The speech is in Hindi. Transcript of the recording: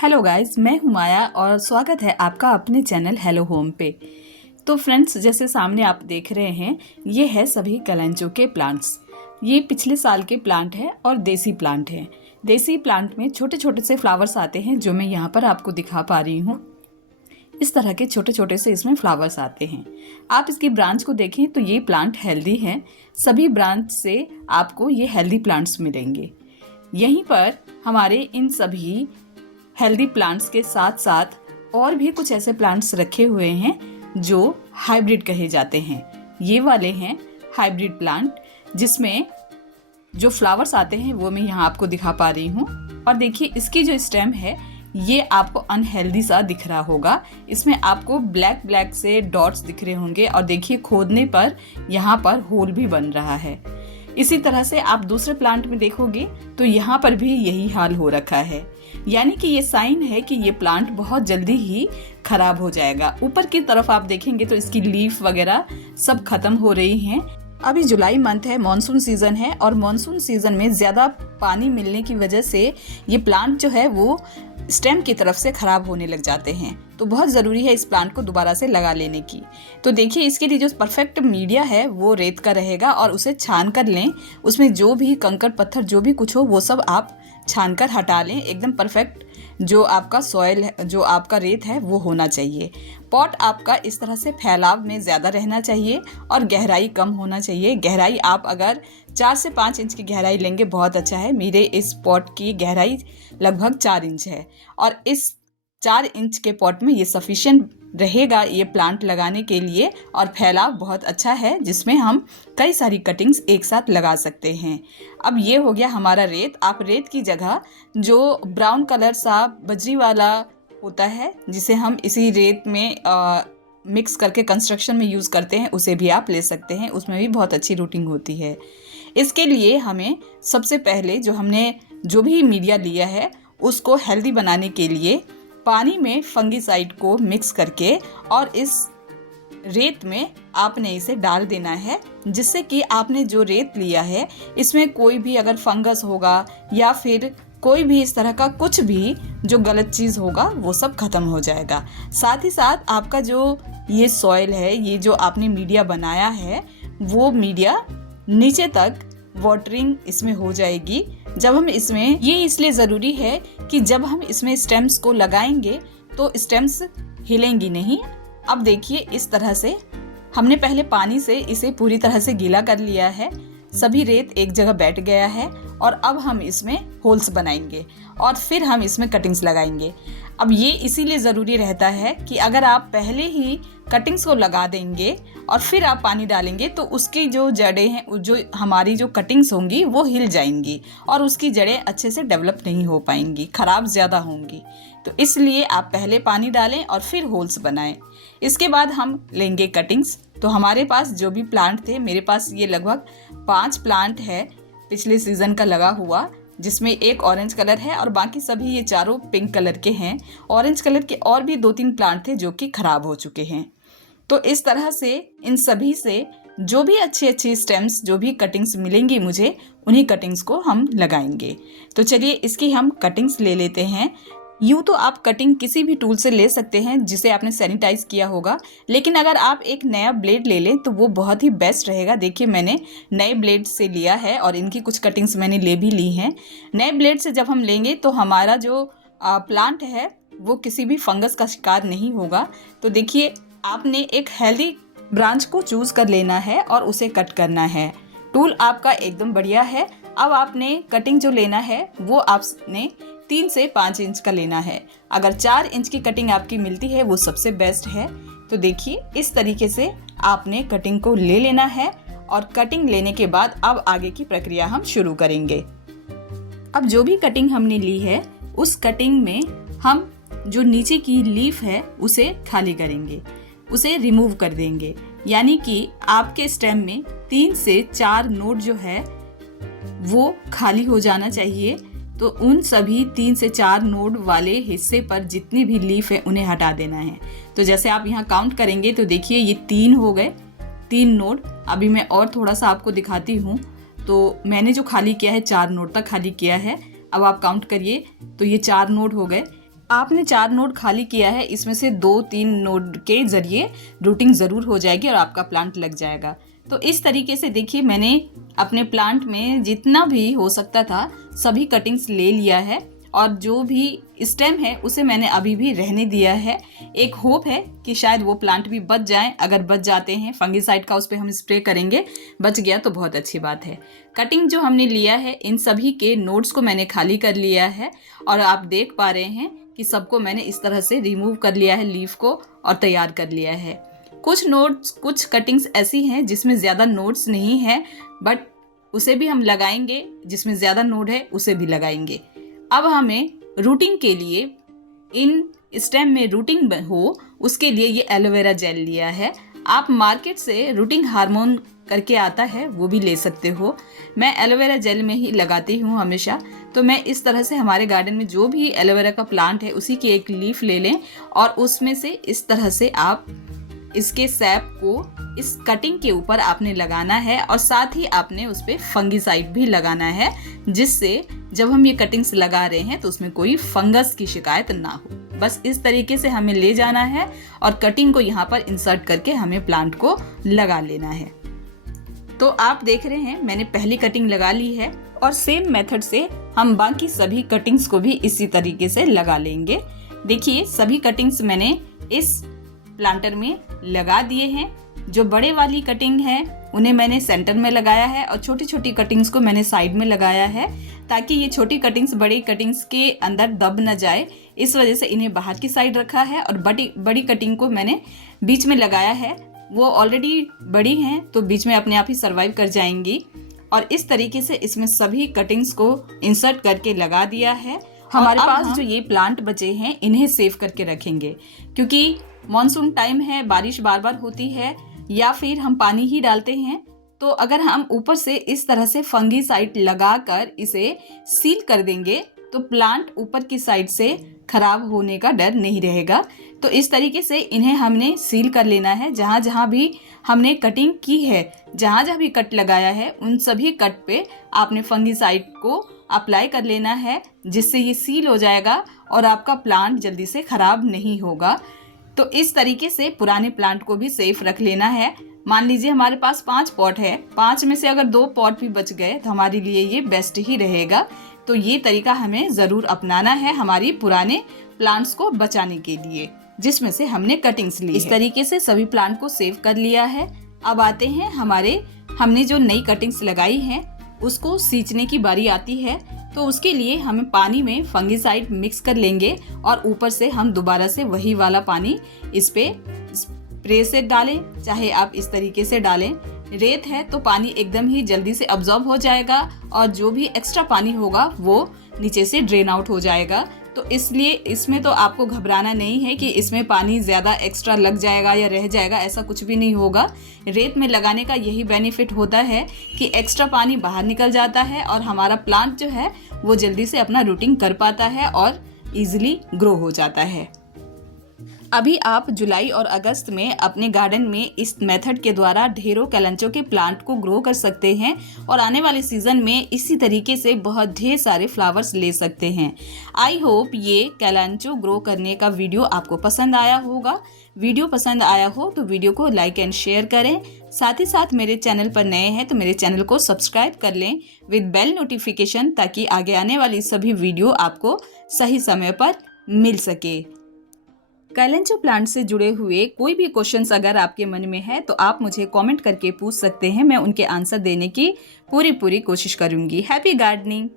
हेलो गाइस, मैं हूं माया और स्वागत है आपका अपने चैनल हेलो होम पे। तो फ्रेंड्स, जैसे सामने आप देख रहे हैं, ये है सभी कलेंचो के प्लांट्स। ये पिछले साल के प्लांट है और देसी प्लांट है। देसी प्लांट में छोटे छोटे से फ्लावर्स आते हैं, जो मैं यहाँ पर आपको दिखा पा रही हूँ। इस तरह के छोटे छोटे से इसमें फ्लावर्स आते हैं। आप इसकी ब्रांच को देखें तो ये प्लांट हेल्दी है। सभी ब्रांच से आपको ये हेल्दी प्लांट्स मिलेंगे। यहीं पर हमारे इन सभी हेल्दी प्लांट्स के साथ साथ और भी कुछ ऐसे प्लांट्स रखे हुए हैं जो हाइब्रिड कहे जाते हैं। ये वाले हैं हाइब्रिड प्लांट, जिसमें जो फ्लावर्स आते हैं वो मैं यहाँ आपको दिखा पा रही हूँ। और देखिए, इसकी जो स्टेम है ये आपको अनहेल्दी सा दिख रहा होगा। इसमें आपको ब्लैक ब्लैक से डॉट्स दिख रहे होंगे और देखिए खोदने पर यहाँ पर होल भी बन रहा है। इसी तरह से आप दूसरे प्लांट में देखोगे तो यहाँ पर भी यही हाल हो रखा है। यानी कि ये साइन है कि ये प्लांट बहुत जल्दी ही खराब हो जाएगा। ऊपर की तरफ आप देखेंगे तो इसकी लीफ वगैरह सब खत्म हो रही हैं। अभी जुलाई मंथ है, मॉनसून सीजन है और मॉनसून सीजन में ज़्यादा पानी मिलने की वजह से ये प्लांट जो है वो स्टेम की तरफ से खराब होने लग जाते हैं। तो बहुत ज़रूरी है इस प्लांट को दोबारा से लगा लेने की। तो देखिए, इसके लिए जो परफेक्ट मीडिया है वो रेत का रहेगा और उसे छान कर लें। उसमें जो भी कंकड़ पत्थर जो भी कुछ हो वो सब आप छान कर हटा लें। एकदम परफेक्ट जो आपका सॉइल है, जो आपका रेत है वो होना चाहिए। पॉट आपका इस तरह से फैलाव में ज़्यादा रहना चाहिए और गहराई कम होना चाहिए। गहराई आप अगर 4 से 5 इंच की गहराई लेंगे बहुत अच्छा है। मेरे इस पॉट की गहराई लगभग 4 इंच है और इस 4 इंच के पॉट में ये सफिशिएंट रहेगा ये प्लांट लगाने के लिए। और फैलाव बहुत अच्छा है, जिसमें हम कई सारी कटिंग्स एक साथ लगा सकते हैं। अब ये हो गया हमारा रेत। आप रेत की जगह जो ब्राउन कलर सा बजरी वाला होता है, जिसे हम इसी रेत में मिक्स करके कंस्ट्रक्शन में यूज़ करते हैं, उसे भी आप ले सकते हैं। उसमें भी बहुत अच्छी रूटिंग होती है। इसके लिए हमें सबसे पहले जो भी मीडिया लिया है उसको हेल्दी बनाने के लिए पानी में फंगिसाइड को मिक्स करके और इस रेत में आपने इसे डाल देना है, जिससे कि आपने जो रेत लिया है इसमें कोई भी अगर फंगस होगा या फिर कोई भी इस तरह का कुछ भी जो गलत चीज़ होगा वो सब खत्म हो जाएगा। साथ ही साथ आपका जो ये सॉइल है, ये जो आपने मीडिया बनाया है, वो मीडिया नीचे तक वाटरिंग इसमें हो जाएगी। जब हम इसमें, ये इसलिए ज़रूरी है कि जब हम इसमें स्टेम्स को लगाएंगे तो स्टेम्स हिलेंगी नहीं। अब देखिए, इस तरह से हमने पहले पानी से इसे पूरी तरह से गीला कर लिया है। सभी रेत एक जगह बैठ गया है और अब हम इसमें होल्स बनाएंगे और फिर हम इसमें कटिंग्स लगाएंगे। अब ये इसीलिए ज़रूरी रहता है कि अगर आप पहले ही कटिंग्स को लगा देंगे और फिर आप पानी डालेंगे तो उसकी जो जड़ें हैं, जो हमारी जो कटिंग्स होंगी वो हिल जाएंगी और उसकी जड़ें अच्छे से डेवलप नहीं हो पाएंगी, ख़राब ज़्यादा होंगी। तो इसलिए आप पहले पानी डालें और फिर होल्स बनाएं। इसके बाद हम लेंगे कटिंग्स। तो हमारे पास जो भी प्लांट थे, मेरे पास ये लगभग 5 प्लांट है पिछले सीज़न का लगा हुआ, जिसमें एक ऑरेंज कलर है और बाकी सभी ये चारों पिंक कलर के हैं। ऑरेंज कलर के और भी 2-3 प्लांट थे जो कि ख़राब हो चुके हैं। तो इस तरह से इन सभी से जो भी अच्छी स्टेम्स, जो भी कटिंग्स मिलेंगी मुझे, उन्हीं कटिंग्स को हम लगाएंगे। तो चलिए इसकी हम कटिंग्स ले लेते हैं। यूँ तो आप कटिंग किसी भी टूल से ले सकते हैं जिसे आपने सैनिटाइज किया होगा, लेकिन अगर आप एक नया ब्लेड ले लें तो वो बहुत ही बेस्ट रहेगा। देखिए, मैंने नए ब्लेड से लिया है और इनकी कुछ कटिंग्स मैंने ले भी ली हैं। नए ब्लेड से जब हम लेंगे तो हमारा जो प्लांट है वो किसी भी फंगस का शिकार नहीं होगा। तो देखिए, आपने एक हेल्दी ब्रांच को चूज़ कर लेना है और उसे कट करना है। टूल आपका एकदम बढ़िया है। अब आपने कटिंग जो लेना है वो आपने 3 से 5 इंच का लेना है। अगर 4 इंच की कटिंग आपकी मिलती है वो सबसे बेस्ट है। तो देखिए, इस तरीके से आपने कटिंग को ले लेना है और कटिंग लेने के बाद अब आगे की प्रक्रिया हम शुरू करेंगे। अब जो भी कटिंग हमने ली है उस कटिंग में हम जो नीचे की लीफ है उसे खाली करेंगे, उसे रिमूव कर देंगे। यानी कि आपके स्टेम में 3 से 4 नोड जो है वो खाली हो जाना चाहिए। तो उन सभी 3 से 4 नोड वाले हिस्से पर जितनी भी लीफ है उन्हें हटा देना है। तो जैसे आप यहाँ काउंट करेंगे तो देखिए ये 3 हो गए, 3 नोड। अभी मैं और थोड़ा सा आपको दिखाती हूँ। तो मैंने जो खाली किया है 4 नोड तक खाली किया है। अब आप काउंट करिए तो ये 4 नोड हो गए। आपने 4 नोड खाली किया है, इसमें से 2-3 नोड के ज़रिए रूटिंग ज़रूर हो जाएगी और आपका प्लांट लग जाएगा। तो इस तरीके से देखिए मैंने अपने प्लांट में जितना भी हो सकता था सभी कटिंग्स ले लिया है और जो भी स्टेम है उसे मैंने अभी भी रहने दिया है। एक होप है कि शायद वो प्लांट भी बच जाएं। अगर बच जाते हैं फंगीसाइड का उस पर हम स्प्रे करेंगे, बच गया तो बहुत अच्छी बात है। कटिंग जो हमने लिया है इन सभी के नोड्स को मैंने खाली कर लिया है और आप देख पा रहे हैं कि सबको मैंने इस तरह से रिमूव कर लिया है लीफ को और तैयार कर लिया है। कुछ नोड्स कुछ कटिंग्स ऐसी हैं जिसमें ज़्यादा नोड्स नहीं है, बट उसे भी हम लगाएंगे, जिसमें ज़्यादा नोड है उसे भी लगाएंगे। अब हमें रूटिंग के लिए इन स्टेम में रूटिंग हो उसके लिए ये एलोवेरा जेल लिया है। आप मार्केट से रूटिंग हार्मोन करके आता है वो भी ले सकते हो। मैं एलोवेरा जेल में ही लगाती हूँ हमेशा। तो मैं इस तरह से हमारे गार्डन में जो भी एलोवेरा का प्लांट है उसी की एक लीफ ले लें और उसमें से इस तरह से आप इसके सैप को इस कटिंग के ऊपर आपने लगाना है और साथ ही आपने उस पर फंगीसाइड भी लगाना है, जिससे जब हम ये कटिंग्स लगा रहे हैं तो उसमें कोई फंगस की शिकायत ना हो। बस इस तरीके से हमें ले जाना है और कटिंग को यहाँ पर इंसर्ट करके हमें प्लांट को लगा लेना है। तो आप देख रहे हैं मैंने पहली कटिंग लगा ली है और सेम मेथड से हम बाकी सभी कटिंग्स को भी इसी तरीके से लगा लेंगे। देखिए सभी कटिंग्स मैंने इस प्लांटर में लगा दिए हैं। जो बड़े वाली कटिंग है उन्हें मैंने सेंटर में लगाया है और छोटी छोटी कटिंग्स को मैंने साइड में लगाया है, ताकि ये छोटी कटिंग्स बड़ी कटिंग्स के अंदर दब न जाए। इस वजह से इन्हें बाहर की साइड रखा है और बड़ी कटिंग को मैंने बीच में लगाया है। वो ऑलरेडी बड़ी हैं तो बीच में अपने आप ही सर्वाइव कर जाएंगी। और इस तरीके से इसमें सभी कटिंग्स को इंसर्ट करके लगा दिया है। हमारे पास जो ये प्लांट बचे हैं इन्हें सेव करके रखेंगे, क्योंकि मॉनसून टाइम है, बारिश बार बार होती है या फिर हम पानी ही डालते हैं। तो अगर हम ऊपर से इस तरह से फंगीसाइड लगाकर इसे सील कर देंगे तो प्लांट ऊपर की साइड से खराब होने का डर नहीं रहेगा। तो इस तरीके से इन्हें हमने सील कर लेना है। जहाँ जहाँ भी हमने कटिंग की है, जहाँ जहाँ भी कट लगाया है, उन सभी कट पे आपने फंगीसाइड को अप्लाई कर लेना है, जिससे ये सील हो जाएगा और आपका प्लांट जल्दी से खराब नहीं होगा। तो इस तरीके से पुराने प्लांट को भी सेफ रख लेना है। मान लीजिए हमारे पास 5 पॉट है, 5 में से अगर 2 पॉट भी बच गए तो हमारे लिए ये बेस्ट ही रहेगा। तो ये तरीका हमें ज़रूर अपनाना है हमारी पुराने प्लांट्स को बचाने के लिए, जिसमें से हमने कटिंग्स ली। इस तरीके से सभी प्लांट को सेव कर लिया है। अब आते हैं हमने जो नई कटिंग्स लगाई हैं उसको सींचने की बारी आती है। तो उसके लिए हमें पानी में फंगीसाइड मिक्स कर लेंगे और ऊपर से हम दोबारा से वही वाला पानी इस पे स्प्रे से डालें, चाहे आप इस तरीके से डालें। रेत है तो पानी एकदम ही जल्दी से अब्जॉर्ब हो जाएगा और जो भी एक्स्ट्रा पानी होगा वो नीचे से ड्रेन आउट हो जाएगा। तो इसलिए इसमें तो आपको घबराना नहीं है कि इसमें पानी ज़्यादा एक्स्ट्रा लग जाएगा या रह जाएगा, ऐसा कुछ भी नहीं होगा। रेत में लगाने का यही बेनिफिट होता है कि एक्स्ट्रा पानी बाहर निकल जाता है और हमारा प्लांट जो है वो जल्दी से अपना रूटिंग कर पाता है और ईजिली ग्रो हो जाता है। अभी आप जुलाई और अगस्त में अपने गार्डन में इस मेथड के द्वारा ढेरों कैलेंचो के प्लांट को ग्रो कर सकते हैं और आने वाले सीज़न में इसी तरीके से बहुत ढेर सारे फ्लावर्स ले सकते हैं। आई होप ये कैलेंचो ग्रो करने का वीडियो आपको पसंद आया होगा। वीडियो पसंद आया हो तो वीडियो को लाइक एंड शेयर करें। साथ ही साथ मेरे चैनल पर नए हैं तो मेरे चैनल को सब्सक्राइब कर लें विद बेल नोटिफिकेशन, ताकि आगे आने वाली सभी वीडियो आपको सही समय पर मिल सके। कैलेंचो प्लांट से जुड़े हुए कोई भी क्वेश्चंस अगर आपके मन में है तो आप मुझे कमेंट करके पूछ सकते हैं। मैं उनके आंसर देने की पूरी कोशिश करूंगी। Happy gardening.